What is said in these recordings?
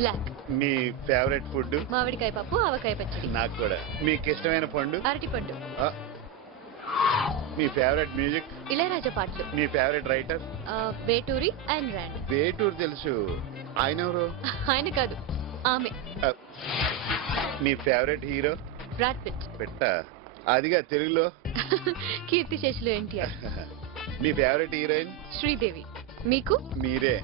Black. మీ favourite food? మామిడికాయ పప్పు, ఆవకాయ పచ్చడి. నాకు కూడా. మీకు ఇష్టమైన పండు? అరటి పండు. మీ ఫేవరెట్ మ్యూజిక్? ఇళయరాజా పాటలు. మీ favourite writer? Veturi and Rand. Veturi తెలుసు. ఆయన ఎవరు? ఆయన కాదు, ఆమె. మీ ఫేవరెట్ హీరో? Brad Pitt. పెట్ట అదిగా తెలుగులో? కీర్తి శేషులు ఎన్టీఆర్. మీ ఫేవరెట్ హీరోయిన్? శ్రీదేవి. మీకు? మీరే.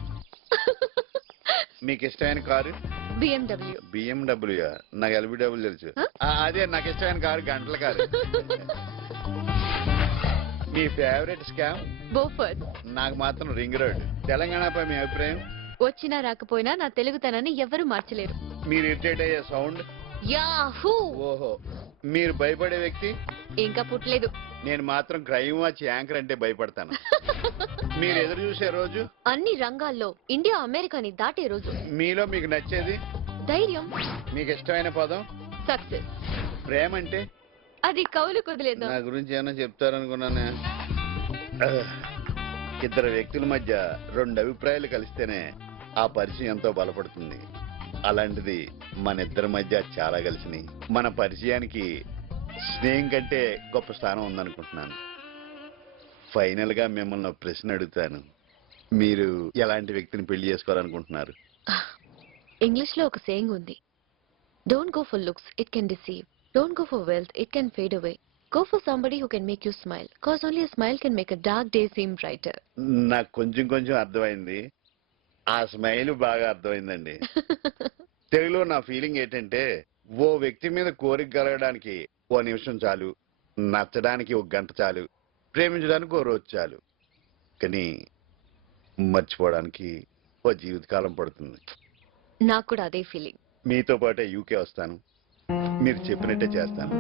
మీకు ఇష్టమైన కారు? BMW. BMW? నాకు LBW తెలుసు. అదే నాకు ఇష్టమైన కారు గంటల కారు. మీ ఫేవరెట్ స్కామ్? బోఫర్స్. నాకు మాత్రం రింగ్ రోడ్. తెలంగాణపై మీ అభిప్రాయం? వచ్చినా రాకపోయినా నా తెలుగుతనాన్ని ఎవరు మార్చలేరు. మీరు ఇరిటేట్ అయ్యే సౌండ్? యాహూ. ఓహో. మీరు భయపడే వ్యక్తి? ఇంకా పుట్టలేదు. నేను మాత్రం క్రైమ్ వాచ్ యాంకర్ అంటే భయపడతాను. మీరు ఎదురు చూసే రోజు? అన్ని రంగాల్లో ఇండియా అమెరికాని దాటే రోజు. మీలో మీకు నచ్చేది? ధైర్యం. మీకు ఇష్టమైన పదం? సక్సెస్. ప్రేమ అంటే? అది కవులు కుదిలేదు. నా గురించి ఏమైనా చెప్తారనుకున్నానే. ఇద్దరు వ్యక్తుల మధ్య రెండు అభిప్రాయాలు కలిస్తేనే ఆ పరిచయం ఎంతో బలపడుతుంది. అలాంటిది మన ఇద్దరి మధ్య చాలా కలిసినాయి. మన పరిచయానికి స్నేహం కంటే గొప్ప స్థానం ఉందనుకుంటున్నాను. ఫైనల్ గా మిమ్మల్ని ఒక ప్రశ్న అడుగుతాను. మీరు ఎలాంటి వ్యక్తిని పెళ్లి చేసుకోవాలనుకుంటున్నారు? ఇంగ్లీష్ లో ఒక సేయింగ్ ఉంది. Don't go for looks, it can deceive. Don't go for wealth, it can fade away. Go for somebody who can make you smile, cause only a smile can make a dark day seem brighter. నాకు కొంచెం అర్థమైంది. ఆ smile బాగా అర్థమైందండి. తెలుగులో నా feeling ఏంటంటే, ఓ వ్యక్తి మీద కోరిక కలగడానికి ఓ నిమిషం చాలు, నచ్చడానికి ఒక గంట చాలు, ప్రేమించడానికి ఓ రోజు చాలు, కానీ మర్చిపోవడానికి ఓ జీవితకాలం పడుతుంది. నాకు కూడా అదే ఫీలింగ్. మీతో పాటే యూకే వస్తాను, మీరు చెప్పినట్టే చేస్తాను.